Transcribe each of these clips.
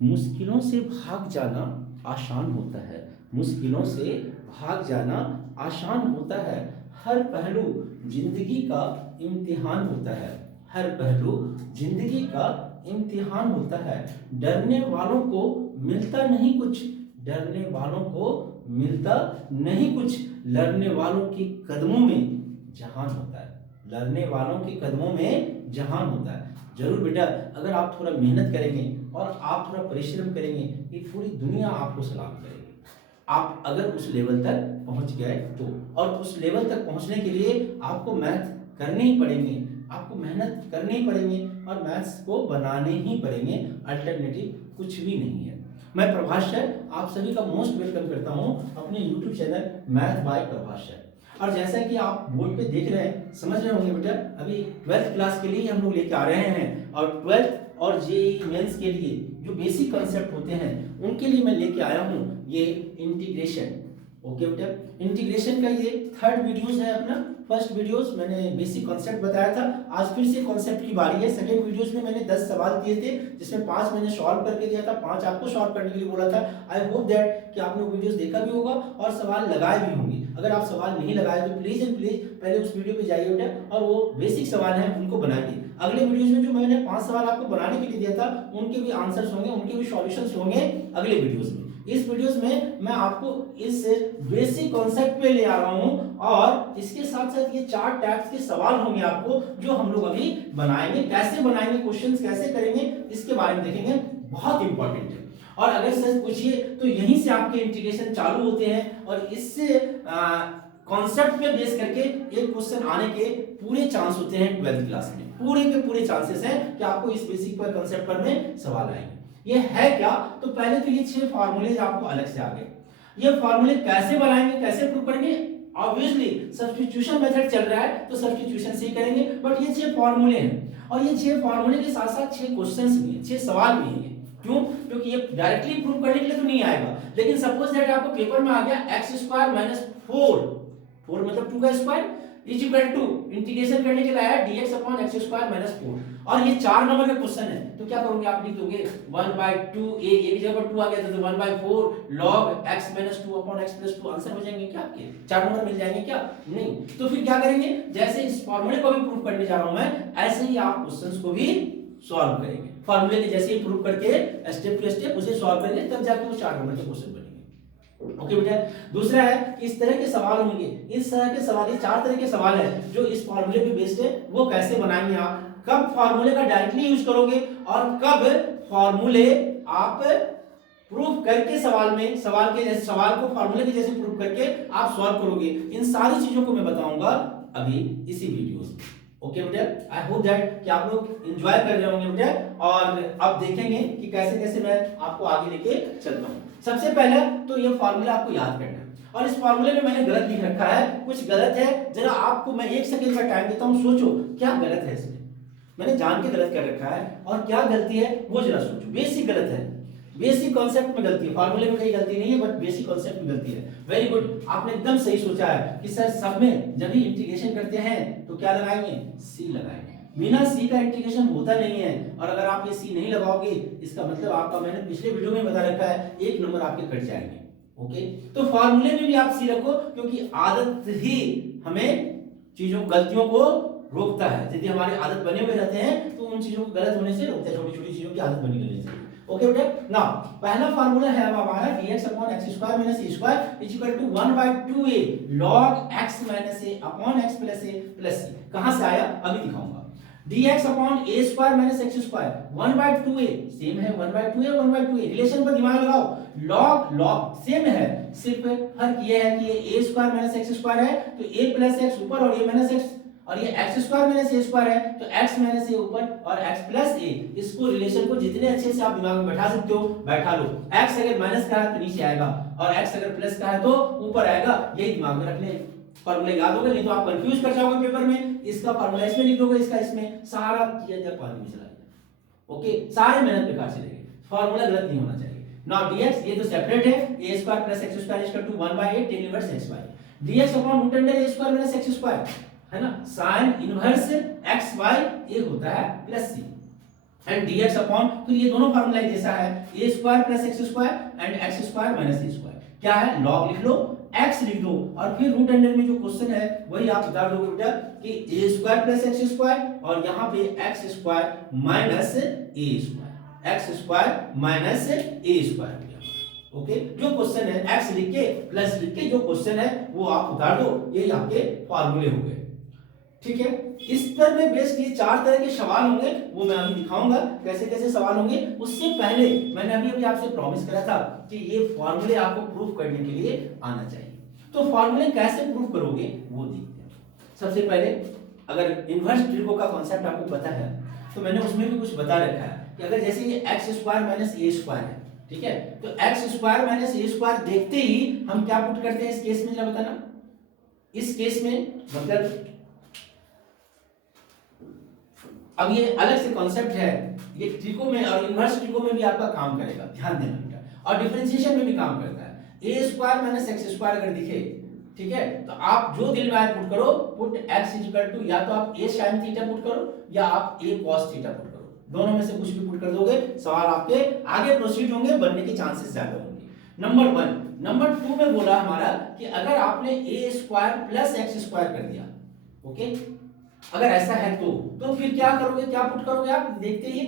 मुश्किलों से भाग जाना आसान होता है। मुश्किलों से भाग जाना आसान होता है। हर पहलू जिंदगी का इम्तिहान होता है। हर पहलू जिंदगी का इम्तिहान होता है। डरने वालों को मिलता नहीं कुछ। डरने वालों को मिलता नहीं कुछ। लड़ने वालों के कदमों में जहान होता है। लड़ने वालों के कदमों में जहान होता है। जरूर बेटा, अगर आप थोड़ा मेहनत करेंगे और आप थोड़ा परिश्रम करेंगे, ये पूरी दुनिया आपको सलाम करेगी। आप अगर उस लेवल तक पहुंच गए तो, और उस लेवल तक पहुंचने के लिए आपको मैथ करने ही पड़ेंगे, आपको मेहनत करनी ही पड़ेंगे और मैथ्स को बनाने ही पड़ेंगे। अल्टरनेटिव कुछ भी नहीं है। मैं प्रभाष सर आप सभी का मोस्ट वेलकम करता हूं अपने YouTube channel math bye Prabhash sir. और जैसा कि आप बोर्ड पे देख रहे हैं, समझ रहे होंगे बेटा, अभी 12th क्लास के लिए हम लोग लेके आ रहे हैं और 12th और जेईई मेंस के लिए जो बेसिक कॉन्सेप्ट होते हैं उनके लिए मैं लेके आया हूं ये इंटीग्रेशन। ओके बेटा, इंटीग्रेशन का ये थर्ड वीडियोस है अपना। फर्स्ट वीडियोस मैंने बेसिक कॉन्सेप्ट बताया था, आज फिर से कॉन्सेप्ट की बारी है। सेकंड वीडियोस में मैंने 10 सवाल दिए थे जिसमें 5 मैंने सॉल्व करके दिया था, 5 आपको सॉल्व करने के लिए बोला था। आई होप दैट कि आपने वीडियोस देखा भी होगा और सवाल लगाए भी होंगे। अगर आप सवाल नहीं लगाए तो प्लीज एंड प्लीज पहले उस वीडियो पे जाइए बेटा और वो बेसिक सवाल हैं उनको बनाइए। अगले वीडियोस में जो मैंने 5 सवाल आपको बनाने के लिए दिया था उनके भी आंसर्स होंगे, उनके भी सॉल्यूशंस होंगे अगले वीडियोस में। इस वीडियोस में मैं आपको इस बेसिक कॉन्सेप्ट पे ले आ रहा हूं और इसके साथ साथ ये 4 टाइप्स के सवाल होंगे आपको जो हम लोग अभी बनाएंगे। कैसे बनाएंगे, क्वेश्चंस कैसे करेंगे, इसके बारे में देखेंगे। बहुत इंपॉर्टेंट है। और अगर सच पूछिए तो यहीं से आपके इंटीग्रेशन चालू होते हैं और इससे कॉन्सेप्ट पे बेस करके एक क्वेश्चन आने के पूरे चांस होते हैं 12th क्लास में। पूरे के पूरे चांसेस हैं कि आपको इस बेसिक पर कॉन्सेप्ट पर में सवाल आएंगे। ये है क्या? तो पहले तो ये 6 फार्मूलेज आपको अलग से आ गए। ये फार्मूले कैसे बनाएंगे, कैसे प्रूव करेंगे? ऑब्वियसली सब्स्टिट्यूशन मेथड चल रहा है तो सब्स्टिट्यूशन से ही करेंगे, बट ये 6 फार्मूले हैं और ये 6 फार्मूले के साथ साथ 6 क्वेश्चंस भी हैं, 6 सवाल भी हैं। क्यों? क्योंकि ये डायरेक्टली प्रूव करने के लिए तो नहीं आएगा, लेकिन सपोज दैट आपको पेपर में आ गया x² - 4, 4 मतलब 2 का square is equal to integration करने के लिए आया dx/x² - 4 और ये 4 नंबर का क्वेश्चन है। तो क्या करोगे आप? लिख दोगे 1/2 a की जगह पर 2 आ गया तो 1/4 log x - 2/x + 2 आंसर हो जाएंगे क्या आपके? 4 नंबर मिल जाएंगे क्या? नहीं। तो फिर क्या करेंगे? जैसे इस फार्मूले को भी प्रूव करने जा रहा हूं मैं, ऐसे ही आप क्वेश्चंस को भी सॉल्व करेंगे। फार्मूले के जैसे ही प्रूव करके स्टेप टू स्टेप उसे सॉल्व करेंगे, तब जाके वो 4 नंबर के क्वेश्चन बनेंगे। ओके बेटा, दूसरा है कि इस तरह के सवाल होंगे। इस तरह के सवाल, ये 4 तरह के सवाल है जो इस फार्मूले पे बेस्ड है। वो कैसे बनाएंगे आप? कब फार्मूले का डायरेक्टली यूज करोगे और कब फार्मूले आप प्रूफ करके सवाल में, सवाल के जैसे, सवाल को फार्मूले के जैसे प्रूफ करके आप सॉल्व करोगे। इन सारी चीजों को मैं बताऊंगा अभी इसी वीडियोस में। ओके बेटा, आई होप दैट कि आप लोग एंजॉय कर रहे होंगे बेटा। और अब देखेंगे कि कैसे कैसे मैं आपको आगे लेके चलता हूं। सबसे पहले तो ये फार्मूला आपको याद करना है और इस फार्मूले में मैंने गलत लिख रखा है, कुछ गलत है। जरा आपको मैं 1 सेकंड का टाइम देता हूं, सोचो क्या गलत है इसमें। मैंने जान के गलत कर रखा है और क्या गलती है वो जरा सोचो। बेसिक गलत है, बेसिक कॉन्सेप्ट में गलती है, फार्मूले में कोई गलती नहीं है, बट बेसिक कॉन्सेप्ट में गलती है। वेरी गुड, आपने एकदम सही सोचा है कि सर सब में जब भी इंटीग्रेशन करते हैं तो क्या लगाएंगे? सी लगाएंगे। बिना सी का इंटीग्रेशन होता नहीं है और अगर आप ये सी नहीं लगाओगे इसका मतलब आपका, मैंने पिछले वीडियो में बता रखा है, 1 नंबर आपके कट जाएंगे। ओके, तो फार्मूले में भी आप सी रखो क्योंकि आदत ही हमें चीजों, गलतियों को रोकता है। यदि हमारी आदत बने हुए रहते हैं तो उन चीजों को गलत होने से रोकता है, छोटी छोटी चीजों की आदत बनी रहने से। ओके बेटा, नाउ पहला फार्मूला है अब हमारा dx/x² - a² = 1/2a log x - a/x + a + c। कहां से आया अभी दिखाऊंगा। dx/a² - x², 1/2a सेम है, 1/2a 1/2a, रिलेशन पर दिमाग लगाओ। log सेम है, सिर्फ फर्क ये है कि ये a² - x² है तो a + x ऊपर और a - x, और ये x² - a² है तो x - a ऊपर और x + a। इसको रिलेशन को जितने अच्छे से आप दिमाग में बैठा सकते हो बैठा लो। x अगर माइनस का है तो नीचे आएगा और x अगर प्लस का है तो ऊपर आएगा, यही दिमाग में रख ले। फॉर्मूला याद होगा, नहीं तो आप कंफ्यूज कर जाओगे पेपर में। इसका फॉर्मूला इसमें लिख दोगे, इसका इसमें, सारा चीज पानी में चला जाएगा। ओके, सारे मेहनत बेकार चलेगी, फॉर्मूला गलत नहीं होना चाहिए। नाउ dx ये तो सेपरेट है, a² + x² = 1/8 tan inverse xy। dx/√a² - x² है ना, sin इनवर्स xy ये होता है +c। एंड dx अपॉन, फिर ये दोनों फार्मूला एक जैसा है, a square plus x square and x square minus A square. क्या है, log लिख लो, x लिख दो, और फिर रूट अंडर में जो क्वेश्चन है वही आप उतार दोगे बेटा कि a square plus x square और यहाँ पे x square minus A square, x square minus A square. Okay, जो क्वेश्चन है x लिख के प्लस लिख के जो क्वेश्चन है वो आप उतार दो, यही आपके फार्मूले हो गए। ठीक है, इस पर में बेस्ड ये 4 तरह के सवाल होंगे, वो मैं अभी दिखाऊंगा कैसे कैसे सवाल होंगे। उससे पहले मैंने अभी आपसे प्रॉमिस करा था कि ये फार्मूले आपको प्रूफ करने के लिए आना चाहिए। तो फार्मूले कैसे प्रूफ करोगे वो देखते हैं। सबसे पहले अगर इनवर्स ट्रिगो का कॉन्सेप्ट आपको पता है तो मैंने उसमें भी कुछ बता रखा है कि अगर जैसे ये x square minus A square है, ठीक है, तो x square minus A square देखते ही हम क्या पुट करते हैं इस केस में, जरा बताना। इस केस में मतलब अब ये अलग से कॉन्सेप्ट है, ये ट्रिको में और इनवर्स ट्रिको में भी आपका काम करेगा, ध्यान देना बेटा, और डिफरेंशिएशन में भी काम करता है। ए स्क्वायर माइनस एक्स स्क्वायर अगर दिखे, ठीक है, तो आप जो दिल में आए पुट करो, पुट x इक्वल टू या तो आप a sin थीटा पुट करो या आप a cos थीटा पुट करो, दोनों में से कुछ भी पुट कर दोगे, सवाल आपके आगे प्रोसीड होंगे, बनने के चांसेस ज्यादा होंगे। नंबर 1। नंबर 2 में बोला हमारा कि अगर आपने a square plus x square कर दिया, ओके, अगर ऐसा है तो फिर क्या करोगे, क्या पुट करोगे आप, देखते ही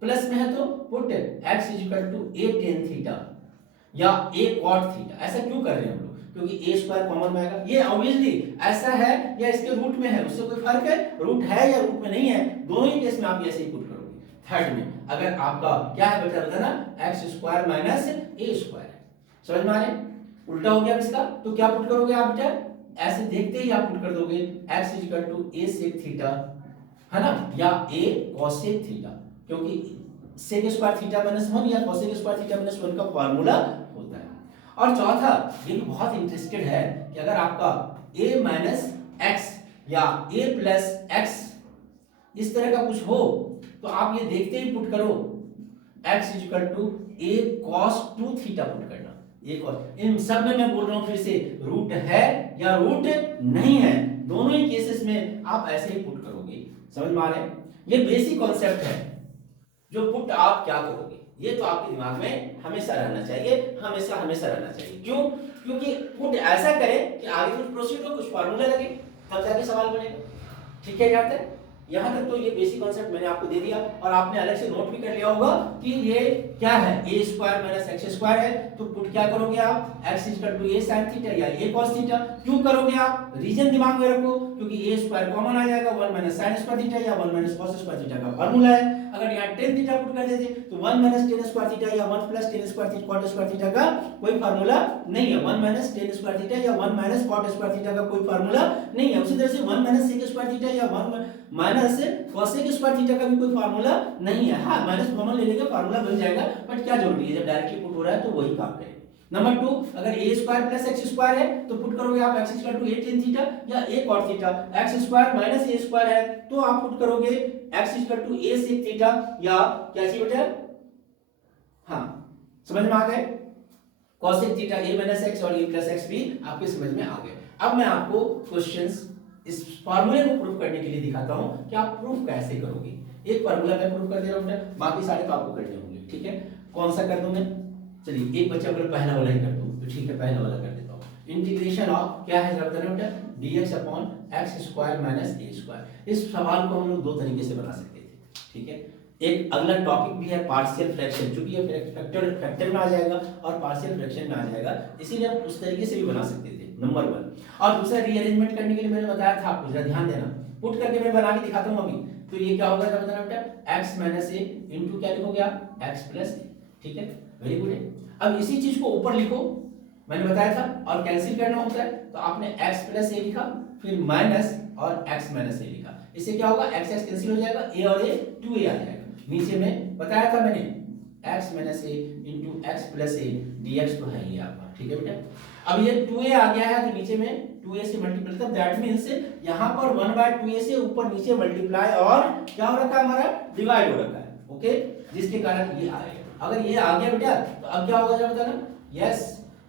प्लस में है तो put x equal to a tan theta या a cot थीटा। ऐसा क्यों कर रहे हैं हम लोग, क्योंकि a स्क्वायर कॉमन में आएगा, ये ऑब्वियसली ऐसा है या इसके रूट में है, उससे कोई फर्क है, रूट है या रूट में नहीं है, दोनों ही केस में आप ऐसे ही पुट करोगे। थर्ड में अगर आपका क्या है बेटा, बताना, x square minus A square है, समझ में आ रहे, उल्टा हो गया इसका, तो क्या पुट करोगे आप बेटा, ऐसे देखते ही आप पुट कर दोगे x equal to A sec theta, है ना, या ए कॉसेक थीटा, क्योंकि सेक स्क्वायर थीटा माइनस 1 या कॉसेक स्क्वायर थीटा माइनस 1 का फार्मूला होता है। और चौथा, ये भी बहुत इंटरेस्टेड है कि अगर आपका a माइनस एक्स या a प्लस एक्स इस तरह का कुछ हो तो आप ये देखते ही पुट करो x equal to a cos 2 theta put करना। एक और इन सब में मैं बोल रहा हूं फिर से, रूट है या रूट नहीं है, दोनों ही केसेस में आप ऐसे ही पुट करोगे, समझ में आ रहे हैं। ये बेसिक कॉन्सेप्ट है, जो पुट आप क्या करोगे ये तो आपके दिमाग में हमेशा रहना चाहिए, हमेशा हमेशा रहना चाहिए। क्यों, क्योंकि पुट ऐसा करें कि आगे कुछ प्रोसीड हो, कुछ फार्मूला लगे, तब जाके सवाल बनेगा। ठीक है, यहाँ तक तो ये बेसिक कॉन्सेप्ट मैंने आपको दे दिया, और आपने अलग से नोट भी कर लिया होगा कि ये क्या है, a square minus x square है, तो पुट क्या करोगे आप, x equal to a sin theta या a cos थीटा। क्यों करोगे आप, रीजन दिमाग में रखो, क्योंकि a स्क्वायर कॉमन आ जाएगा, 1 माइनस sin स्क्वायर थीटा या 1 माइनस cos स्क्वायर थीटा का फार्मूला है। अगर यहाँ tan थीटा पुट कर देते तो 1 माइनस tan स्क्वायर थीटा या 1 plus tan square theta cot square theta का कोई फार्मूला नहीं है, 1 माइनस tan स्क्वायर थीटा या 1 माइनस cot स्क्वायर थीटा का कोई फार्मूला नहीं है। उसी तरह से 1 माइनस sec स्क्वायर थीटा या 1 माइनस cosec स्क्वायर थीटा का भी कोई फार्मूला नहीं है। हाँ, माइनस कॉमन ले लेंगे, फार्मूला बन जाएगा, बट क्या जरूरी है, जब डायरेक्टली पुट हो रहा है तो वही काम करें। नंबर 2, अगर a square plus x square है तो पुट करोगे आप x equal to a tan theta या a cot theta. x square minus a square है तो आप पुट करोगे x equal to a sec theta या क्या चाहिए बेटा, हाँ समझ में आ गए, cosec theta a minus x और a प्लस x भी आपके समझ में आ गए। अब मैं आपको क्वेश्चंस इस फार्मूले को प्रूफ करने के लिए दिखाता हूं कि आप प्रूफ कैसे करोगे। एक फार्मूला मैं प्रूफ कर दे रहा हूं, बाकी सारे तो आपको करने होंगे। ठीक है, कौन सा कर दूं मैं, चलिए एक बच्चा बोले पहला वाला ही कर दूं, तो ठीक है पहला वाला कर देता हूं। इंटीग्रेशन ऑफ क्या है जरा बताना बेटा, dx upon X square minus A square. इस सवाल को हम लोग दो तरीके से बना सकते थे। ठीक है, एक अगला टॉपिक भी है पार्शियल फ्रैक्शन, क्योंकि ये फैक्टर में आ जाएगा और पार्शियल फ्रैक्शन में आ जाएगा, इसीलिए हम उस तरीके से भी बना सकते थे, नंबर 1। और दूसरा रीअरेंजमेंट करने के लिए मैंने बताया था आपको, जरा ध्यान देना, पुट करके मैं बना के दिखाता हूं अभी। तो ये क्या होगा जरा बताना बेटा, x माइनस ए इंटू क्या लिखोगे आप, x प्लस ए। ठीक है, वेरी गुड है। अब इसी चीज को ऊपर लिखो, मैंने बताया था, और कैंसिल करना होता है तो आपने x प्लस ए लिखा, फिर माइनस और x माइनस ए लिखा। इससे क्या होगा, x x कैंसिल हो जाएगा, a और a 2a आ जाएगा। नीचे में बताया था मैंने x माइनस ए इंटू एक्स प्लस ए dx तो है ही आपका। ठीक है बेटा, अब ये 2a आ गया है तो नीचे में 2a से मल्टीप्लाई, तब दैट मींस यहां पर 1/2a से ऊपर नीचे मल्टीप्लाई और क्या हो रखा है हमारा, डिवाइड हो रखा है। ओके, जिसके कारण ये आएगा। अगर ये आ गया बेटा तो अब क्या होगा जरा बताना, यस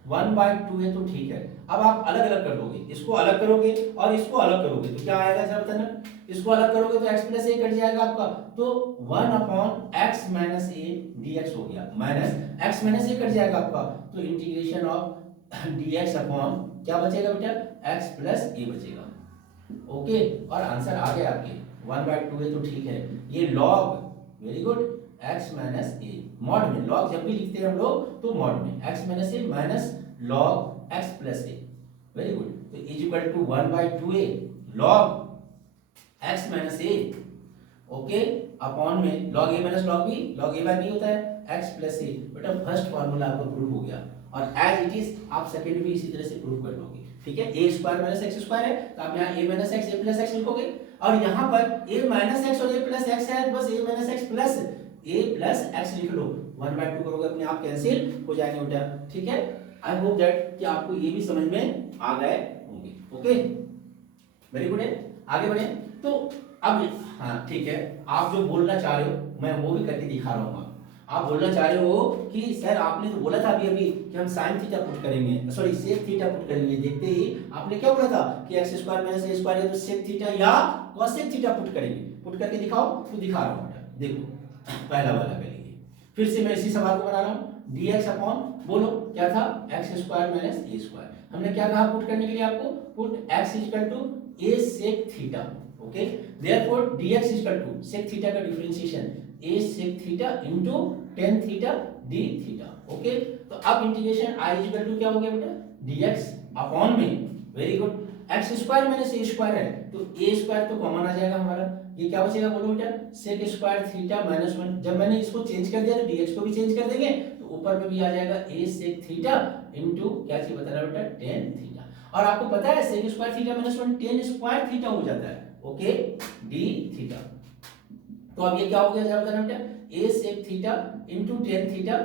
1/2 है तो ठीक है। अब आप अलग अलग कर दोगे, इसको अलग करोगे और इसको अलग करोगे तो क्या आएगा जरा बताना। इसको अलग करोगे तो x प्लस ए कट जाएगा आपका, तो 1/x माइनस ए dx हो गया, माइनस x माइनस ए कट जाएगा आपका, तो इंटीग्रेशन ऑफ dx अपॉन क्या बचेगा बेटा, x प्लस ए बचेगा। ओके, और आंसर आ गया आपके 1/2 है तो ठीक है। ये log very good x minus A, mod में लॉग जब भी लिखते हैं हम लोग तो मॉड में x minus A minus log x plus A, very good. तो is equal to 1/2a log x minus A, okay, upon में log a minus log a by b होता है x प्लस ए। बेटा फर्स्ट फार्मूला आपका prove हो गया, और as it is आप सेकंड भी इसी तरह से प्रूव कर लोगे। ठीक है, a square minus x square है तो आप यहाँ a minus x a plus x लिखोगे, और यहाँ पर a माइनस x और a प्लस x है, बस a minus x plus a plus x लिख लो, 1/2 करोगे अपने आप कैंसिल हो जाएंगे बेटा। ठीक है, आई होप दैट कि आपको ये भी समझ में आ गए होंगे। ओके, वेरी गुड है, आगे बढ़े। तो अब हाँ ठीक है, आप जो बोलना चाह रहे हो मैं वो भी करके दिखा रहा हूँ। आप बोलना चाह रहे हो कि सर आपने तो बोला था अभी अभी कि हम साइन थीटा पुट करेंगे, सॉरी सेक थीटा पुट करेंगे, देखते ही आपने क्या बोला था कि x square minus A square है तो सेक थीटा या कॉसेक थीटा पुट करेंगे। पुट करके दिखाओ, तो दिखा रहा हूँ बेटा, देखो पहला वाला कर लीजिए, फिर से मैं इसी सवाल को बना रहा हूँ। dx अपॉन बोलो क्या था, X square minus A square, हमने क्या कहा पुट करने के लिए आपको, put x equal to a sec theta. Okay, therefore dx equal to sec theta का differentiation a sec theta into tan theta d theta. Okay, तो अब इंटीग्रेशन i इक्वल टू क्या हो गया बेटा, dx अपॉन में very good x square minus a square है तो a स्क्वायर तो कॉमन आ जाएगा हमारा, ये क्या बचेगा बोलो बेटा, sec स्क्वायर थीटा माइनस 1। जब मैंने इसको चेंज कर दिया तो dx को भी चेंज कर देंगे, तो ऊपर में भी आ जाएगा a sec थीटा इनटू क्या चीज बता रहा बेटा, tan थीटा। और आपको पता है sec square theta minus 1 tan square theta हो जाता है। Okay, d theta. तो अब ये क्या हो गया जरा बताना बेटा, a sec theta into tan theta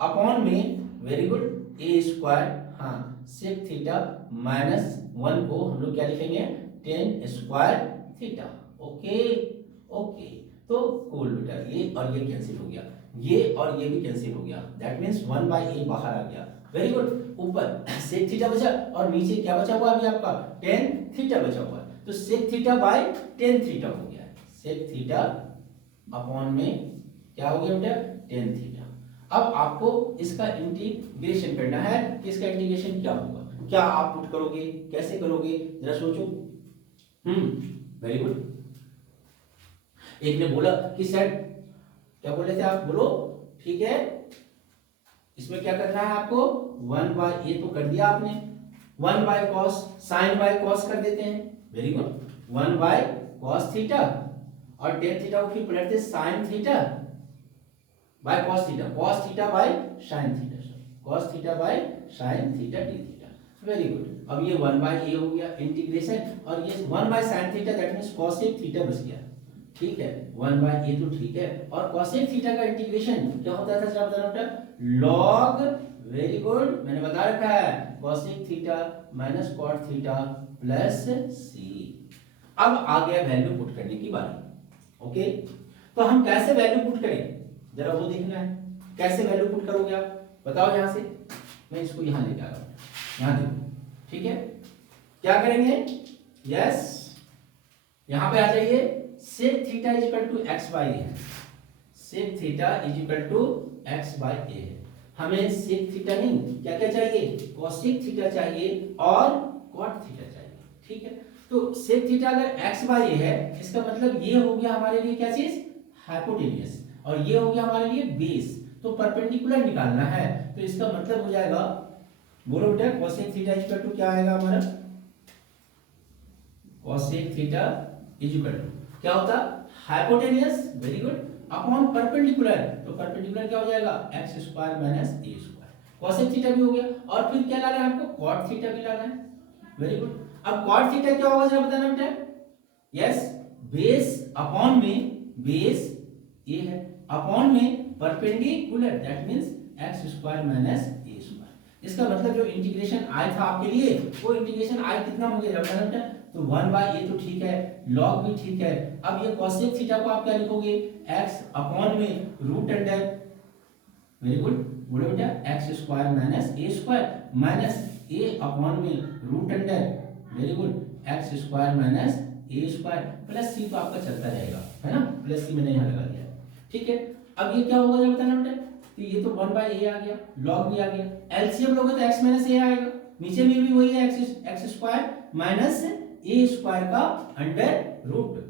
upon में वेरी गुड a स्क्वायर हाँ sec थीटा माइनस 1 को हम लोग क्या लिखेंगे, tan square theta. Okay okay, तो कूल बेटा, ये और ये कैंसिल हो गया, ये और ये भी कैंसिल हो गया, दैट मींस 1/a बाहर आ गया। वेरी गुड, ऊपर sec थीटा बचा और नीचे क्या बचा हुआ अभी आपका, tan थीटा बचा हुआ है, तो sec theta by tan theta हो गया है, sec थीटा अपॉन में क्या हो गया बेटा, tan थीटा। अब आपको इसका इंटीग्रेशन करना है कि इसका इंटीग्रेशन क्या होगा, क्या आप पुट करोगे, कैसे करोगे जरा सोचो। वेरी गुड, एक ने बोला कि सर क्या बोले थे आप, बोलो ठीक है, इसमें क्या करना है आपको, 1/a तो कर दिया आपने, 1/cos sin बाय cos कर देते हैं, वेरी गुड, 1/cos थीटा और tan थीटा को फिर पलटते sin theta by cos theta, cos theta by sin theta, cos theta by sin theta d theta. Very good, अब ये 1/a हो गया इंटीग्रेशन, और ये 1/sin theta that means cosec theta बच गया। ठीक है, 1/a तो ठीक है, और cosec थीटा का इंटीग्रेशन क्या होता था जरा बताना बेटा, log वेरी गुड, मैंने बता रखा है cosec theta minus cot theta plus c। अब आ गया वैल्यू पुट करने की बारी। ओके, तो हम कैसे वैल्यू पुट करें जरा वो देखना है, कैसे वैल्यू पुट करोगे आप बताओ। यहां से मैं इसको यहां लेके आ रहा हूं, यहां देखो, ठीक है, क्या करेंगे, यस यहां पे आ जाइए, sec theta is equal to x by A, sec theta is equal to x by A है। हमें sec थीटा नहीं, क्या क्या चाहिए, cosec थीटा चाहिए और cot थीटा चाहिए। ठीक है, तो sec थीटा अगर x बाई ए है, इसका मतलब ये हो गया हमारे लिए क्या चीज, हाइपोटेन्यूस, और ये हो गया हमारे लिए बेस, तो परपेंडिकुलर निकालना है, तो इसका मतलब हो जाएगा, बोलो बेटा cosec theta is equal to क्या आएगा हमारा, cosec theta is equal to क्या होता, hypotenuse, very good, upon perpendicular, तो परपेंडिकुलर क्या हो जाएगा, x square minus a square, cosec theta भी हो गया, और फिर क्या लाना है आपको, cot थीटा भी लाना है। वेरी गुड, अब cot थीटा क्या होगा जरा बताना बेटा, यस बेस अपॉन में, बेस ये है अपॉन में perpendicular that means x square minus a square. इसका मतलब जो इंटीग्रेशन आया था आपके लिए, वो इंटीग्रेशन आया कितना हो गया जरा बताना, तो 1/a तो ठीक है, log भी ठीक है। अब ये cosec थीटा को आप क्या लिखोगे, x अपॉन में रूट अंडर वेरी गुड, बोलो बेटा X square minus A square minus A upon में root under, very good, X square minus A square plus C तो आपका चलता रहेगा, है ना, प्लस सी मैंने यहाँ लगा दिया, ठीक है। अब ये क्या होगा जरा बताना बेटा, तो ये तो 1/a आ गया, log भी आ गया, एलसीएम लोगे तो x माइनस ए आएगा, नीचे में भी वही है x square minus A square का अंडर रूट,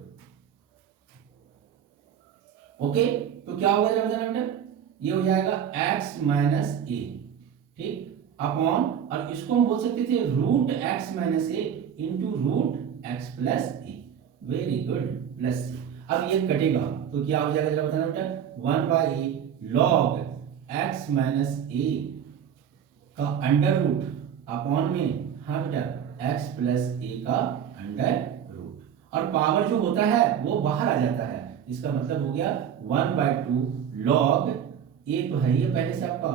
ओके। तो क्या होगा जरा बताना बेटा, ये हो जाएगा x माइनस ए, ठीक, अपॉन, और इसको हम बोल सकते थे root x minus A into root x plus A, very good, plus सी। अब ये कटेगा तो क्या हो जाएगा जरा बताना बेटा, 1/a log x माइनस ए का अंडर रूट अपॉन में, हाँ बेटा, x प्लस ए का अंडर रूट, और पावर जो होता है वो बाहर आ जाता है, इसका मतलब हो गया 1/2 log ए तो है ये पहले से आपका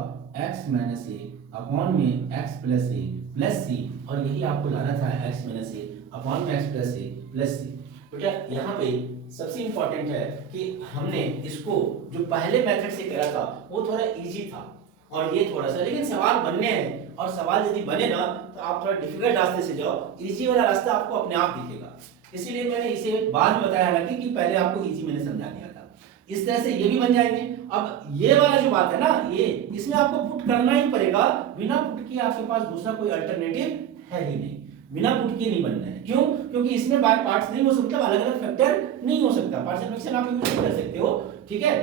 x माइनस ए अपॉन में x प्लस ए प्लस सी, और यही आपको लाना था x माइनस ए अपॉन में x प्लस ए प्लस सी। बेटा यहाँ पे सबसे इंपॉर्टेंट है कि हमने इसको जो पहले मेथड से करा था वो थोड़ा इजी था, और ये थोड़ा सा, लेकिन सवाल बनने हैं, और सवाल यदि बने ना तो आप थोड़ा डिफिकल्ट रास्ते से जाओ, इजी वाला रास्ता आपको अपने आप दिखेगा, इसीलिए मैंने इसे बाद में बताया, हालांकि कि पहले आपको इजी मैंने समझा दिया था। इस तरह से ये भी बन जाएंगे। अब ये वाला जो बात है ना, ये इसमें आपको पुट करना ही पड़ेगा, बिना पुट किए आपके पास दूसरा कोई अल्टरनेटिव है ही नहीं, बिना पुट किए नहीं बनना है। क्यों? क्योंकि इसमें बाय पार्ट्स नहीं हो सकता, अलग अलग फैक्टर नहीं हो सकता, पार्शियल फ्रैक्शन आप यूज नहीं कर सकते हो, ठीक है।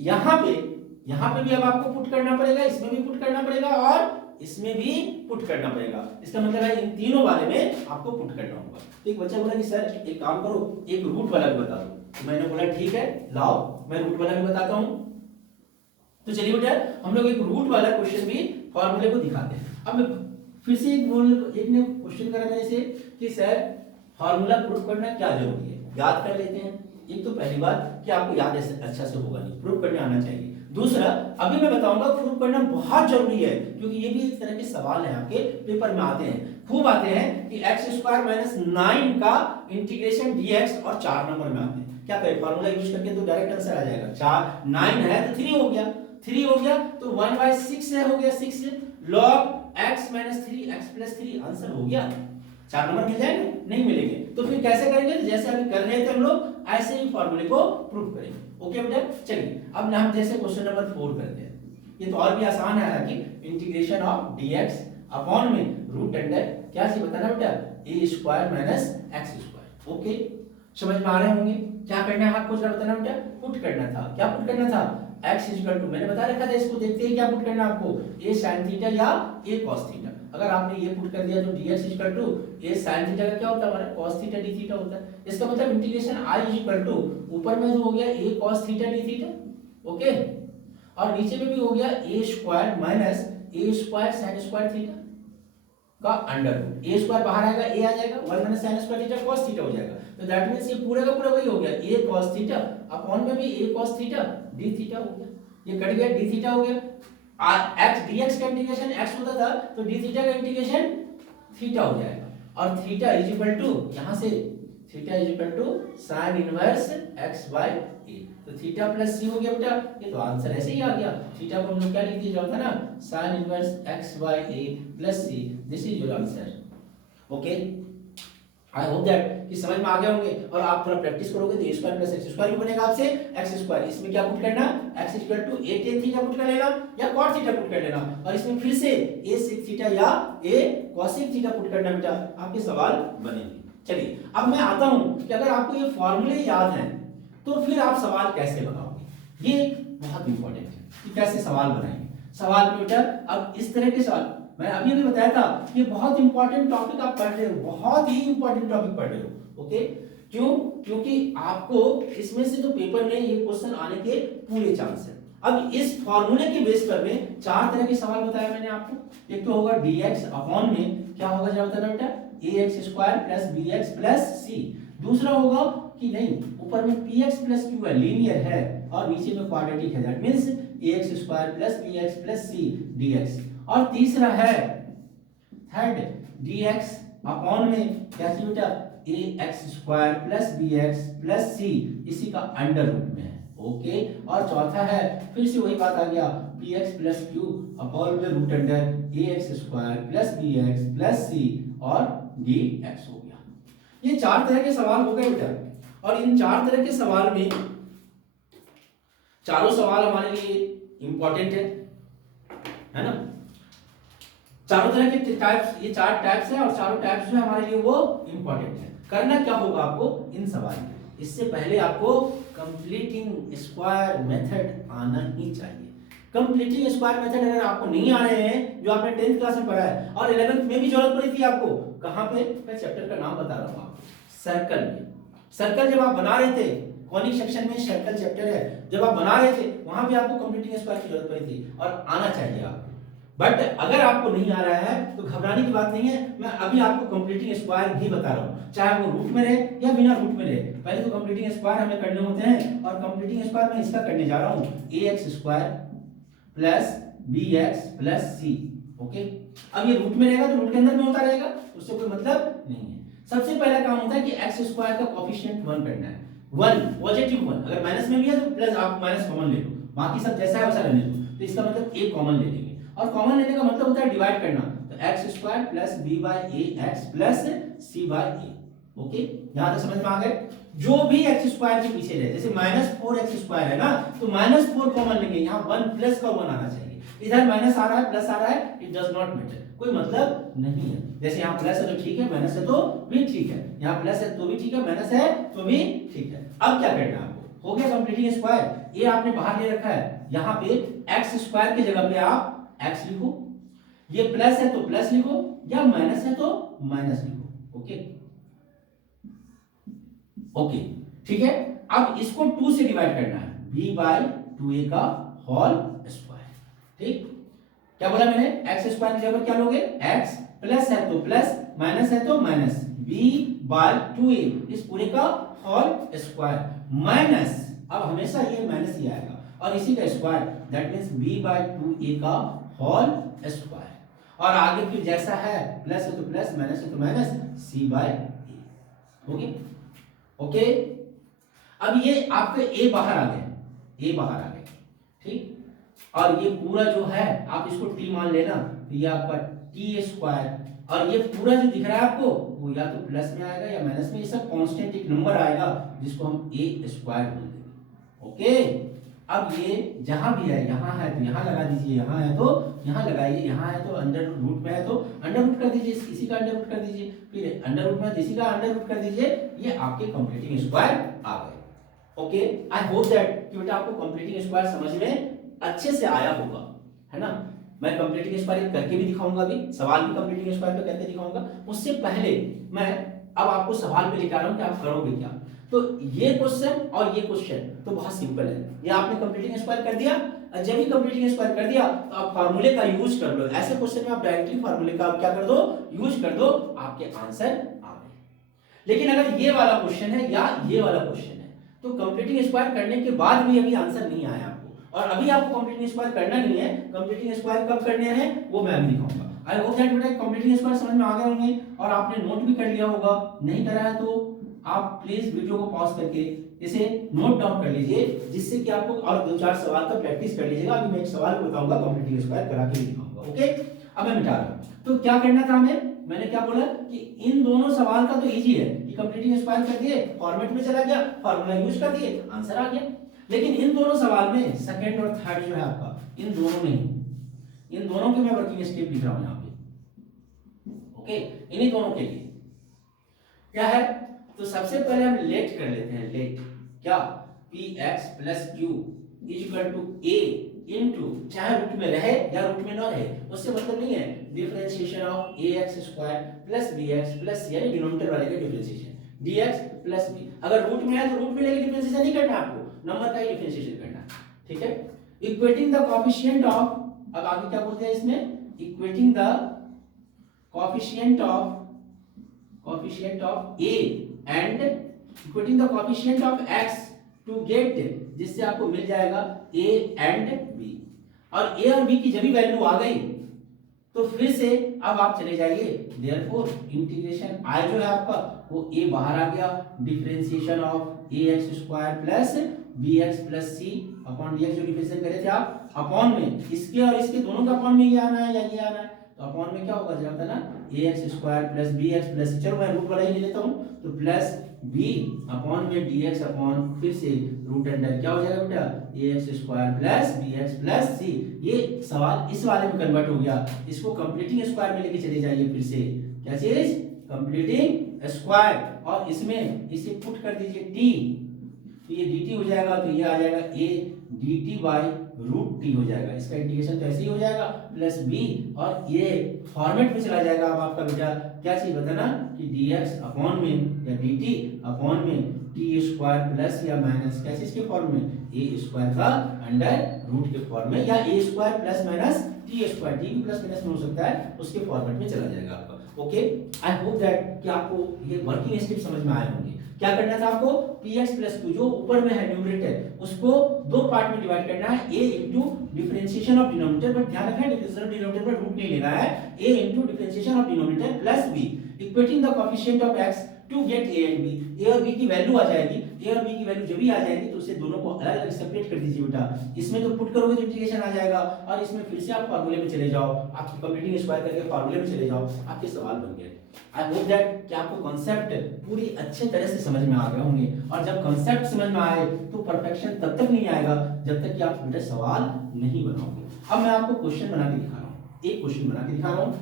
यहाँ पे भी अब आपको पुट करना पड़ेगा, इसमें भी पुट करना पड़ेगा, और इसमें भी पुट करना पड़ेगा। इसका मतलब है इन तीनों वाले में आपको पुट करना होगा। तो एक बच्चा बोला कि सर एक काम करो, एक रूट वाला भी बता दो, तो मैंने बोला ठीक है लाओ मैं रूट वाला भी बताता हूं। तो चलिए बेटा हम लोग एक रूट वाला क्वेश्चन भी फॉर्मूले को दिखाते हैं। अब फिर से एक ने क्वेश्चन करा मेरे से कि सर फॉर्मूला प्रूफ करना क्या जरूरी है, याद कर लेते हैं। एक तो पहली बात कि आपको याद अच्छा से होगा नहीं, प्रूफ करने आना चाहिए। दूसरा अभी मैं बताऊंगा प्रूफ करना बहुत जरूरी है, क्योंकि ये भी एक तरह के सवाल है आपके पेपर में आते हैं, खूब आते हैं कि एक्स स्क्वायर माइनस 9 का इंटीग्रेशन dx, और 4 नंबर में आते हैं। क्या करें, फार्मूला यूज करके तो डायरेक्ट आंसर आ जाएगा। 4 9 है तो 3 हो गया, 3 हो गया तो 1/6 है, हो गया 6 log x minus 3 x plus 3, answer हो गया। 4 नंबर मिल जाएंगे? नहीं मिलेंगे। तो फिर कैसे करेंगे, तो जैसे अभी कर रहे थे हम लोग, ऐसे ही फॉर्मूले को प्रूव करेंगे। ओके बेटा, चलिए अब हम जैसे क्वेश्चन नंबर 4 करते हैं। ये तो और भी आसान है कि इंटीग्रेशन ऑफ dx अपॉन में रूट अंडर क्या चीज बताना बेटा, a square minus x square. Okay, समझ में आ रहे होंगे। क्या करना है आपको जरा बताना बेटा, पुट करना था। क्या पुट करना था, x इक्वल टू, मैंने बता रखा था, इसको देखते हैं क्या पुट करना आपको, a sin थीटा या a cos थीटा। अगर आपने ये पुट कर दिया तो dx equal to a sin theta का क्या होता है हमारा cos थीटा d थीटा होता है। इसका मतलब इंटीग्रेशन i इक्वल टू ऊपर में जो हो गया a cos theta d theta, okay, और नीचे में भी हो गया a square minus a square sin square theta का अंडर रूट। a स्क्वायर बाहर आएगा, a आ जाएगा, 1 minus sin square theta cos theta हो जाएगा। तो दैट मींस ये पूरा का पूरा वही हो गया, a cos थीटा अपॉन में भी a cos theta d theta हो गया, ये कट गया, d थीटा हो गया। x dx का इंटीग्रेशन x होता था, तो d थीटा का इंटीग्रेशन थीटा हो जाएगा, और थीटा इज इक्वल टू, यहां से theta is equal to sin inverse x by a, तो थीटा प्लस c हो गया बेटा। ये तो आंसर ऐसे ही आ गया। थीटा को हम लोग क्या लिख दिया जाता ना, sin inverse x by a plus c, this is your answer. Okay, I hope that कि समझ में आ गए होंगे, और आप थोड़ा प्रैक्टिस करोगे तो a square plus x square भी बनेगा आपसे x स्क्वायर। इसमें क्या पुट करना, x equal to a tan theta put कर लेना, या cos थीटा पुट कर लेना, और इसमें फिर से a sec थीटा या a cosec थीटा पुट करना बेटा, आपके सवाल बनेंगे। चलिए अब मैं आता हूं कि अगर आपको ये फॉर्मूले याद हैं तो फिर आप सवाल कैसे बनाओगे, ये बहुत इंपॉर्टेंट है कि कैसे सवाल बनाएंगे। सवाल बेटा अब इस तरह के सवाल, मैं अभी अभी बताया था कि बहुत इंपॉर्टेंट टॉपिक आप पढ़ रहे हो, बहुत ही इंपॉर्टेंट टॉपिक पढ़ रहे हो। ओके, क्यों? क्योंकि आपको इसमें से तो पेपर में ये क्वेश्चन आने के पूरे चांस है। अब इस फॉर्मूले के बेस पर में 4 तरह के सवाल बताया मैंने आपको। एक तो होगा dx अपॉन में क्या होगा जरा बताना बेटा, ax square plus bx plus c। दूसरा होगा कि नहीं, ऊपर में px प्लस q है, लीनियर है, और नीचे में क्वाड्रेटिक है, that means ax square plus bx plus c dx। और तीसरा है थर्ड dx अपॉन में क्या चीज बेटा, ax square plus bx plus c, इसी का अंडर रूट में है। ओके, और चौथा है फिर से वही बात आ गया, P x plus Q upon में root under A x square plus B x plus C और डी एक्स हो गया। ये चार तरह के सवाल हो गए बेटा, और इन चार तरह के सवाल में चारों सवाल हमारे लिए इंपॉर्टेंट है ना। चारों तरह के टाइप्स, ये चार टाइप्स है और चारों टाइप्स जो है हमारे लिए वो इंपॉर्टेंट है। करना क्या होगा आपको इन सवाल में, इससे पहले आपको कंप्लीटिंग स्क्वायर मेथड आना ही चाहिए। कंप्लीटिंग स्क्वायर मेथड अगर आपको नहीं आ रहे हैं, जो आपने 10th क्लास में पढ़ा है और 11th में भी जरूरत पड़ी थी आपको, कहां पे, मैं चैप्टर का नाम बता रहा हूं आपको, सर्कल में। सर्कल जब आप बना रहे थे, कॉनिक सेक्शन में सर्कल चैप्टर है, जब आप बना रहे थे वहां भी आपको कंप्लीटिंग स्क्वायर की जरूरत पड़ी थी और आना चाहिए आपको। बट अगर आपको नहीं आ रहा है तो घबराने की बात नहीं है, मैं अभी आपको कंप्लीटिंग स्क्वायर भी बता रहा हूं, चाहे वो रूट में रहे या बिना रूट में रहे। पहले तो कंप्लीटिंग स्क्वायर हमें करने होते हैं, और कंप्लीटिंग स्क्वायर मैं इसका करने जा रहा हूं, A x square plus B x plus C. Okay, अब ये रूट में रहेगा तो रूट के अंदर में होता रहेगा, उससे कोई मतलब नहीं है। सबसे पहला काम होता है कि एक्स स्क्वायर का कोएफिशिएंट 1 करना है, 1 पॉजिटिव 1, अगर माइनस में भी है तो प्लस आप माइनस कॉमन ले लो, बाकी सब जैसा है वैसा रहने दो, तो इसका मतलब ए कॉमन ले लेंगे, और कॉमन लेने का मतलब होता है डिवाइड करना, तो x square plus B by A x plus C by A. Okay, यहां तक समझ में आ गए। जो भी एक्स स्क्वायर के पीछे रहे, जैसे -4 एक्स स्क्वायर है ना, तो -4 कॉमन लेंगे, यहाँ 1 प्लस का 1 आना चाहिए, इधर माइनस आ रहा है प्लस आ रहा है, इट डज नॉट मैटर, कोई मतलब नहीं है। जैसे यहाँ प्लस है तो ठीक है, माइनस है तो भी ठीक है, यहाँ प्लस है तो भी ठीक है, माइनस है तो भी ठीक है। अब क्या करना है आपको, हो गया कंप्लीटिंग स्क्वायर, ये आपने बाहर ले रखा है, यहाँ पे एक्स स्क्वायर की जगह पे आप एक्स लिखो, ये प्लस है तो प्लस लिखो, या माइनस है तो माइनस लिखो। ओके ओके, ठीक है। अब इसको 2 से डिवाइड करना है, b बाई 2a का होल स्क्वायर। ठीक, क्या बोला मैंने, एक्स स्क्वायर की जगह क्या लोगे, x, प्लस है तो प्लस, माइनस है तो माइनस, b बाई 2a इस पूरे का होल स्क्वायर, माइनस, अब हमेशा ये माइनस ही आएगा, और इसी का square, that means b by 2a का होल स्क्वायर, और आगे फिर जैसा है, प्लस है तो प्लस, माइनस है तो minus, c by a। Okay okay, अब ये आपके a बाहर आ गए, a बाहर आ गए, ठीक, और ये पूरा जो है आप इसको t मान लेना, तो ये आपका t स्क्वायर, और ये पूरा जो दिख रहा है आपको वो या तो प्लस में आएगा या माइनस में, ये सब कांस्टेंट एक नंबर आएगा जिसको हम a स्क्वायर बोल देंगे। ओके, अब ये जहां भी है, यहाँ है तो यहाँ लगा दीजिए, यहाँ है तो यहाँ लगाइए, यहाँ है तो अंडर रूट में है तो अंडर रूट कर दीजिए, इसी का अंडर रूट कर दीजिए, फिर अंडर रूट में इसी का अंडर रूट कर दीजिए, ये आपके कंप्लीटिंग स्क्वायर आ गए। ओके, आई होप दैट कि बेटा आपको कंप्लीटिंग स्क्वायर समझ में अच्छे से आया होगा, है ना। मैं कंप्लीटिंग स्क्वायर करके भी दिखाऊंगा, अभी सवाल भी कंप्लीटिंग स्क्वायर पे करके दिखाऊंगा। उससे पहले मैं अब आपको सवाल पे लेकर आ रहा हूं कि आप करोगे क्या। तो ये क्वेश्चन और ये क्वेश्चन तो बहुत सिंपल है, ये आपने कंप्लीटिंग स्क्वायर कर दिया, और जब भी कंप्लीटिंग स्क्वायर कर दिया तो आप फार्मूले का यूज कर लो, ऐसे क्वेश्चन में आप डायरेक्टली फार्मूले का क्या कर दो, यूज कर दो, आपके आंसर आ गए। लेकिन अगर ये वाला क्वेश्चन है या ये वाला क्वेश्चन है, तो कंप्लीटिंग स्क्वायर करने के बाद भी अभी आंसर नहीं आया आपको, और अभी आपको कंप्लीटिंग स्क्वायर करना नहीं है, कंप्लीटिंग स्क्वायर कब करने हैं वो मैं अभी दिखाऊंगा। आई होप दैट बेटा कंप्लीटिंग स्क्वायर समझ में आ गए होंगे, और आपने नोट भी कर लिया होगा, नहीं करा है तो आप प्लीज वीडियो को पॉज करके इसे नोट डाउन कर लीजिए, जिससे कि आपको और 2-4 सवाल का प्रैक्टिस कर लीजिएगा। अभी मैं एक सवाल बताऊंगा, कंप्लीटिंग स्क्वायर करा के दिखाऊंगा। ओके, अब मैं मिटा रहा हूं, तो क्या करना था हमें, मैंने क्या बोला कि इन दोनों सवाल का तो इजी है कि कंप्लीटिंग स्क्वायर कर दिए, फॉर्मेट में चला गया, फार्मूला यूज कर दिए, आंसर आ गया। लेकिन इन दोनों सवाल में सेकंड और थर्ड जो है आपका, इन दोनों में, इन दोनों के मैं वर्किंग स्टेप लिख रहा हूं यहाँ पे। ओके, इन्हीं दोनों के लिए क्या है, तो सबसे पहले हम लेट कर लेते हैं, लेट क्या, P x plus Q is equal to A into, चाहे रूट में रहे या रूट में ना रहे उससे मतलब नहीं है, differentiation of A x square plus B x plus, यानी डिनोमिनेटर वाले का differentiation D x plus B, अगर रूट में है तो रूट में लेके डिफरेंशिएशन नहीं करना आपको, नंबर का ही डिफरेंशिएशन करना है। ठीक है, इक्वेटिंग द कोएफिशिएंट ऑफ, अब आगे क्या बोलते हैं इसमें, equating the coefficient of a and equating the coefficient of x to get, जिससे आपको मिल जाएगा a and b, और a और b की जब भी वैल्यू आ गई तो फिर से अब आप चले जाइए, therefore इंटीग्रेशन i जो है आपका वो a बाहर आ गया, differentiation of ax square plus bx plus c upon dx जो डिफरेंशिएट करे थे आप, अपॉन में इसके और इसके दोनों का अपॉन में ये आना है या ये आना है, तो अपॉन में क्या होगा जरा बताना, ax square plus bx plus, चलो मैं रूट वाला ही ले लेता हूँ, तो प्लस b अपॉन में dx अपॉन फिर से रूट अंडर क्या हो जाएगा बेटा, ax square plus bx plus c। ये सवाल इस वाले में कन्वर्ट हो गया, इसको कंप्लीटिंग स्क्वायर में लेके चले जाइए फिर से, क्या चीज, कंप्लीटिंग स्क्वायर, और इसमें इसे पुट कर दीजिए t, तो ये dt हो जाएगा, तो ये आ जाएगा a dt by root T हो जाएगा, इसका इंटीग्रेशन तो ऐसे ही हो जाएगा प्लस b, और ये फॉर्मेट में चला जाएगा। अब आपका बेटा क्या चीज बताना कि dx अपॉन में या dt अपॉन में टी स्क्वायर प्लस या माइनस क्या चीज के फॉर्म में, ए स्क्वायर का अंडर रूट के फॉर्म में, या A square plus minus T square, T भी प्लस माइनस में हो सकता है, उसके फॉर्मेट में चला जाएगा आपका। ओके, आई होप दैट कि आपको ये वर्किंग स्टेप समझ में आए होंगे। क्या करना था आपको, px प्लस q जो ऊपर में है न्यूमरेटर, उसको दो पार्ट में डिवाइड करना है, a into differentiation of denominator, but ध्यान रखना डिफरेंशिएशन ऑफ डिनोमिनेटर पर रूट नहीं लेना है, a into differentiation of denominator plus b equating the coefficient of x to get a and b, a और b की वैल्यू आ जाएगी, a और b की वैल्यू जब भी आ जाएगी तो उसे दोनों को अलग अलग सेपरेट कर दीजिए बेटा, इसमें तो पुट करोगे तो इंटीग्रेशन आ जाएगा, और इसमें फिर से आप फार्मूले में चले जाओ, आप कंप्लीटिंग स्क्वायर करके फार्मूले में चले जाओ, आपके सवाल बन गए। आई होप दैट कि आपको कॉन्सेप्ट पूरी अच्छे तरह से समझ में आ गए होंगे, और जब कॉन्सेप्ट समझ में आए तो परफेक्शन तब तक नहीं आएगा जब तक कि आप बेटा सवाल नहीं बनाओगे। अब मैं आपको क्वेश्चन बना के दिखा रहा हूँ, एक क्वेश्चन बना के दिखा रहा हूँ,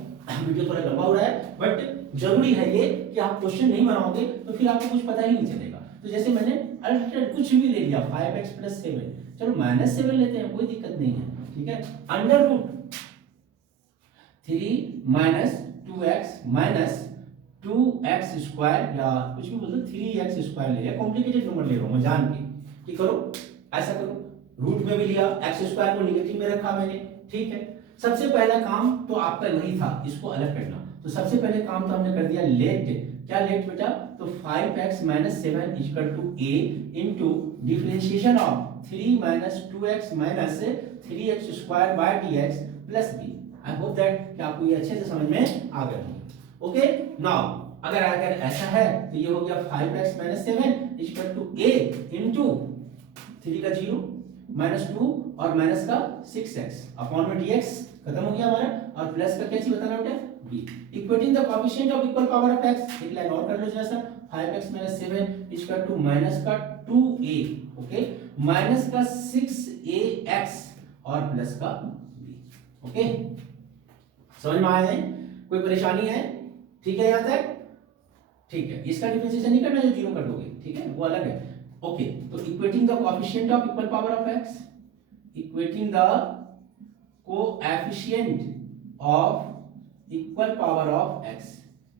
वीडियो थोड़ा लंबा हो रहा है बट जरूरी है ये कि आप क्वेश्चन नहीं बनाओगे तो फिर आपको कुछ पता ही नहीं चलेगा। तो जैसे मैंने अल्टरनेट कुछ भी ले लिया 5x प्लस 7, चलो माइनस 7 लेते हैं, कोई दिक्कत नहीं है, ठीक है, under root 3 minus 2x minus 2x square, या कुछ भी बोलो 3x स्क्वायर ले लिया, कॉम्प्लिकेटेड नंबर ले रहा हूं मैं जान के कि करो ऐसा करो, रूट में भी लिया, x स्क्वायर को नेगेटिव में रखा मैंने, ठीक है। सबसे पहला काम तो आपका वही था, इसको अलग करना, तो सबसे पहले काम तो हमने कर दिया लेट, क्या लेट बेटा, तो 5x minus 7 equal to a into differentiation of 3 minus 2x minus 3x square by dx plus b। I hope that कि आपको ये अच्छे से समझ में आ गया होगा। ओके, नाउ अगर ऐसा है तो ये हो गया 5x minus 7 equal to a into 3 का 0 माइनस 2 और माइनस का 6x अपॉन में dx खत्म हो गया हमारा, और प्लस का क्या चीज बताना बेटा b equating the coefficient of equal power of x, एक लाइन और कर लो जरा सा, 5x minus 7 equal to minus का 2a, ओके, माइनस का 6ax और प्लस का b। ओके, समझ में आया है, कोई परेशानी है, ठीक है यहाँ तक, ठीक है, इसका डिफरेंशिएशन नहीं करना जो जीरो कर दोगे, ठीक है, वो अलग है। ओके, तो equating the coefficient of equal power of x, equating the coefficient of equal power of x,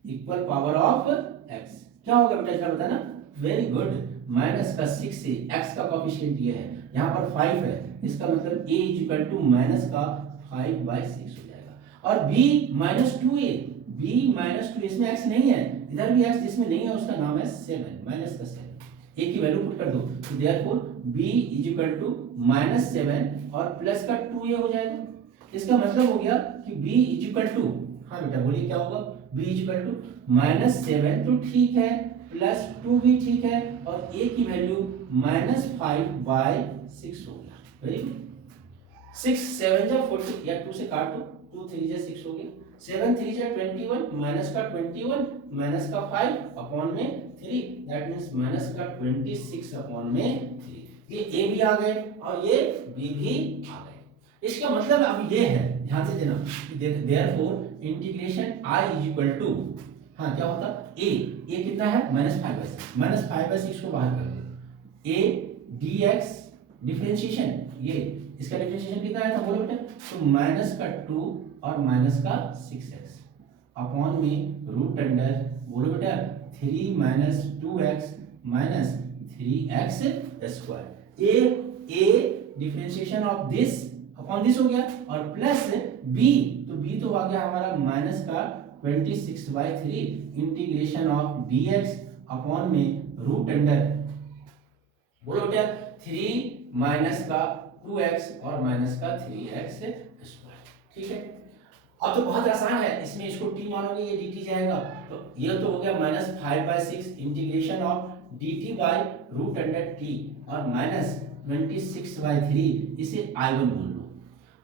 equal power of x क्या होगा बेटा जरा बताना, वेरी गुड, माइनस का 6 से x का कोएफिशिएंट ये है, यहाँ पर 5 है, इसका मतलब a इक्वल टू माइनस का 5/6 हो जाएगा, और b minus 2a, b minus 2, इसमें x नहीं है, इधर भी x जिसमें नहीं है उसका नाम है 7, माइनस का 7, a की वैल्यू पुट कर दो, तो therefore b is equal to minus 7 और प्लस का 2a हो जाएगा, इसका मतलब हो गया कि b इज इक्वल टू, हाँ बेटा बोलिए क्या होगा, b is equal to minus 7 तो ठीक है, प्लस 2 भी ठीक है, और a की वैल्यू माइनस 5/6 हो गया, वेरी गुड, 6 7 जा 40 या 2 से काट दो, 2 3 जा 6 हो गया, 7 3 जा 21 माइनस का 21 माइनस का 5 अपॉन में 3, दैट मींस माइनस का 26 अपॉन में 3, ये a भी आ गए और ये b भी आ गए। इसका मतलब अब ये है, ध्यान से देना, therefore integration i is equal to, हाँ क्या होता a कितना है -5/6, -5/6 को बाहर कर दो, a dx डिफरेंशिएशन, ये इसका डिफरेंशिएशन कितना आया था बोलो बेटा, तो माइनस का 2 और माइनस का 6x अपॉन में रूट अंडर, बोलो बेटा 3 minus 2x minus 3x square, a differentiation of this upon this हो गया, और प्लस b, तो b तो आ गया हमारा माइनस का 26/3 इंटीग्रेशन ऑफ dx अपॉन में रूट अंडर, बोलो बेटा 3 माइनस का 2x और माइनस का 3x स्क्वायर, ठीक है। अब तो बहुत आसान है, इसमें इसको t मानोगे ये dt जाएगा, तो ये तो हो गया -5/6 integration of dt by root under t और माइनस 26/3, इसे i1 बोल लो,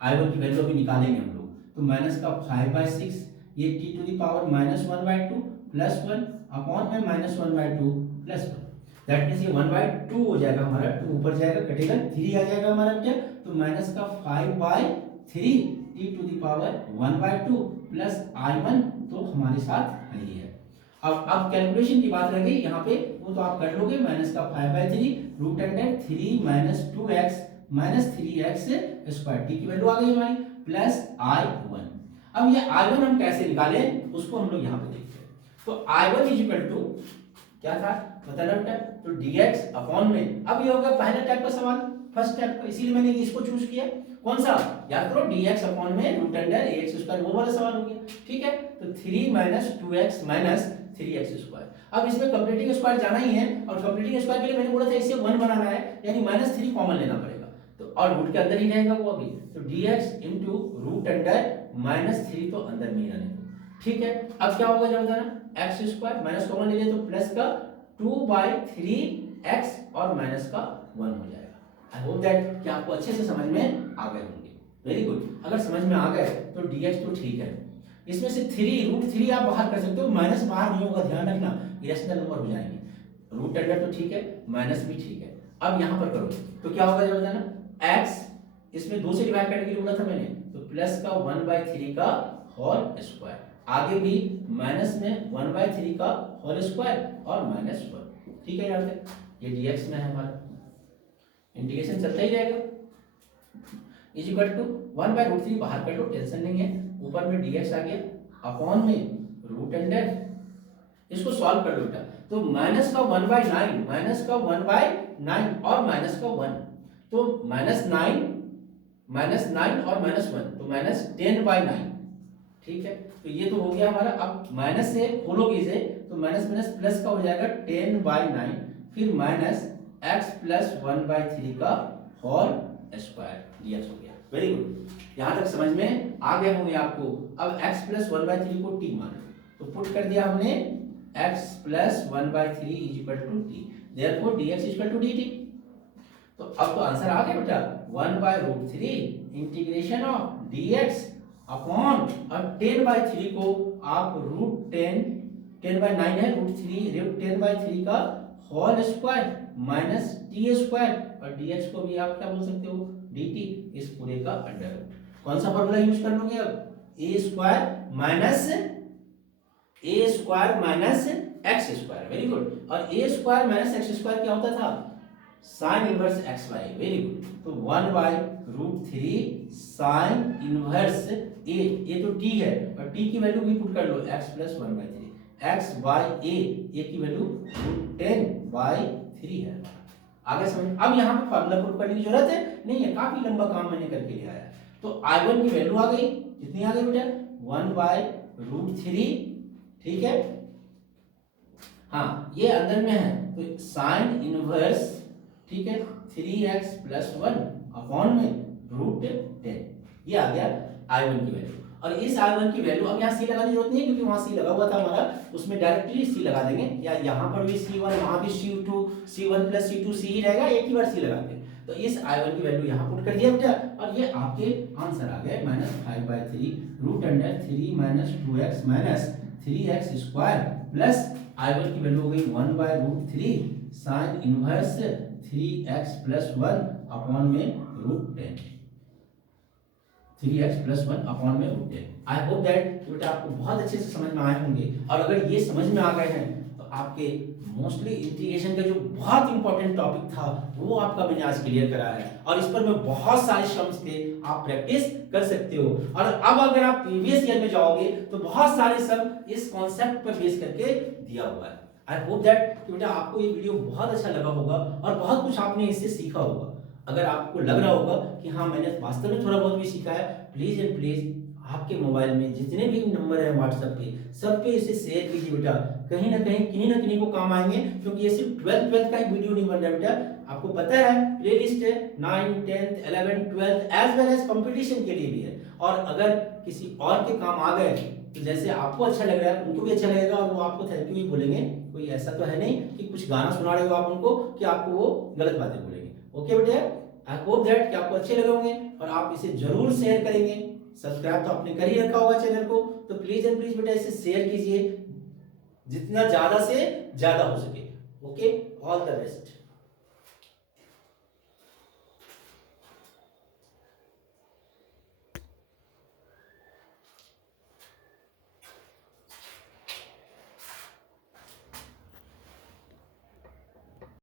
I1 की वैल्यू अभी निकालेंगे हम लोग, तो माइनस का 5/6, ये t to the power -1/2 plus 1 upon में -1/2 प्लस 1, दैट मीन्स ये 1/2 हो जाएगा हमारा, 2 ऊपर जाएगा कटेगा, 3 आ जाएगा हमारा बेटा, तो माइनस का 5/3 t to the power 1/2 plus I1, तो हमारे साथ यही है। अब कैलकुलेशन की बात रह गई यहाँ पे, वो तो आप कर लोगे, माइनस का 5/3 root under 3 minus 2x minus 3x square, T की वैल्यू आ गई हमारी, प्लस I1। अब ये I1 हम कैसे निकालें उसको हम लोग यहाँ पे देखते हैं। तो I1 इज इक्वल टू क्या था बताना बेटा, तो dx अपॉन में, अब ये होगा पहले टाइप का सवाल, फर्स्ट टाइप का, इसीलिए मैंने इसको चूज किया। कौन सा, याद करो, dx अपॉन में रूट अंडर ax स्क्वायर, वो वाला सवाल हो गया, ठीक है। तो 3 minus 2x minus 3x square, अब इसमें कंप्लीटिंग स्क्वायर जाना ही है, और कंप्लीटिंग स्क्वायर के लिए मैंने बोला था इसे 1 बनाना है, यानी -3 कॉमन लेना पड़ेगा, तो और रूट के अंदर ही रहेगा वो अभी, तो dx इनटू रूट अंडर -3 तो अंदर में ही रहने दो, ठीक है। अब क्या होगा जब बताना, x स्क्वायर माइनस कॉमन ले लिया तो प्लस का 2/3x और माइनस का 1 हो जाएगा। आई होप दैट कि आपको अच्छे से समझ में आ गए होंगे, वेरी गुड। अगर समझ में आ गए तो dx तो ठीक है, इसमें से 3 रूट 3 आप बाहर कर सकते हो, माइनस बाहर नहीं होगा, ध्यान रखना, इरेशनल नंबर हो जाएंगे। रूट अंडर तो ठीक है, माइनस भी ठीक है। अब यहाँ पर करो तो क्या होगा जब बताना, x इसमें 2 से डिवाइड करने के लिए बोला था मैंने, तो प्लस का 1/3 का होल स्क्वायर, आगे भी माइनस में 1/3 का होल स्क्वायर और -1, ठीक है। यहाँ तक ये dx में है हमारा, इंटीग्रेशन चलता ही रहेगा, इज इक्वल टू 1/√3 बाहर कर लो, टेंशन नहीं है, ऊपर में dx आ गया अपॉन में रूट अंडर, इसको सॉल्व कर लो बेटा, तो माइनस का 1/9, माइनस का 1/9 और माइनस का 1, तो -9 और -1, तो -10/9, ठीक है। तो ये तो हो गया हमारा, अब माइनस से खोलोगे इसे तो माइनस माइनस प्लस का हो जाएगा 10/9, फिर माइनस x प्लस 1/3 का होल स्क्वायर dx हो गया, वेरी गुड। यहाँ तक समझ में आ गए होंगे आपको। अब x प्लस 1/3 को t मान लो, तो पुट कर दिया हमने x plus 1/3 is equal to t, therefore dx is equal to dt। तो अब तो आंसर आ गया बेटा, 1/√3 इंटीग्रेशन ऑफ dx अपॉन, और 10/3 को आप √10/9 है, √10/3 का whole square minus T square, और dx को भी आप क्या बोल सकते हो, dt, इस पूरे का अंडर रूट। कौन सा फॉर्मूला यूज कर लोगे अब, a square minus x square, very good. और a square minus x square क्या होता था, sine inverse x y, very good. तो 1/√3 साइन इनवर्स ए तो t है, और t की वैल्यू भी पुट कर लो, x प्लस 1/3, x बाई ए की वैल्यू √10/3 है। आगे समझ, अब यहाँ पे फार्मूला पुट करने की जरूरत है नहीं है, काफी लंबा काम मैंने करके ले आया। तो I1 की वैल्यू आ गई, कितनी आ गई बेटा, 1/√3, ठीक है। हाँ ये अंदर में है, तो साइन इनवर्स, ठीक है, 3x प्लस 1 अपॉन में √10, ये आ गया I1 की वैल्यू। और इस I1 की वैल्यू, अब यहाँ C लगाने की जरूरत नहीं है, क्योंकि वहाँ C लगा हुआ था हमारा, उसमें डायरेक्टली C लगा देंगे, या यहाँ पर भी C1, वहाँ भी C2, C1 plus C2 C ही रहेगा, एक ही बार C लगा दें। तो इस I1 की वैल्यू यहाँ पुट कर दिया बेटा, और ये आपके आंसर आ गए -5/3 root under 3 minus 2x minus 3x square, plus I1 की वैल्यू हो गई 1/√3 sine inverse 3x plus 1 upon में √10, 3x प्लस 1 अपॉन में √10। आई होप दैट बेटा आपको बहुत अच्छे से समझ में आए होंगे, और अगर ये समझ में आ गए हैं तो आपके मोस्टली इंटीग्रेशन का जो बहुत इंपॉर्टेंट टॉपिक था वो आपका मैंने आज क्लियर करा है, और इस पर मैं बहुत सारे सम्स थे, आप प्रैक्टिस कर सकते हो। और अब अगर आप प्रीवियस ईयर में जाओगे तो बहुत सारे सम इस कॉन्सेप्ट पर बेस करके दिया हुआ है। आई होप दैट कि बेटा आपको ये वीडियो बहुत अच्छा लगा होगा, और बहुत कुछ आपने इससे सीखा होगा। अगर आपको लग रहा होगा कि हाँ मैंने वास्तव में थोड़ा बहुत भी सीखा है, प्लीज एंड प्लीज आपके मोबाइल में जितने भी नंबर है व्हाट्सएप पे, सब पे इसे शेयर कीजिए बेटा, कहीं ना कहीं किन्हीं ना किन्हीं को काम आएंगे, क्योंकि ये सिर्फ 12th का ही वीडियो नहीं बन रहा बेटा, आपको पता है प्लेलिस्ट है 9, 10th, 11, 12 as well as competition के लिए भी है। और अगर किसी और के काम आ गए तो जैसे आपको अच्छा लग रहा है उनको भी अच्छा लगेगा, और वो आपको थैंक यू भी बोलेंगे। कोई ऐसा तो है नहीं कि कुछ गाना सुना रहे हो आप उनको कि आपको वो गलत बातें बोलेंगे। ओके बेटा, आई होप दैट कि आपको अच्छे लगे होंगे। और आप इसे जरूर शेयर करेंगे। सब्सक्राइब तो आपने कर ही रखा होगा चैनल को, तो प्लीज एंड प्लीज बेटा इसे शेयर कीजिए जितना ज्यादा से ज्यादा हो सके। Okay, all the best.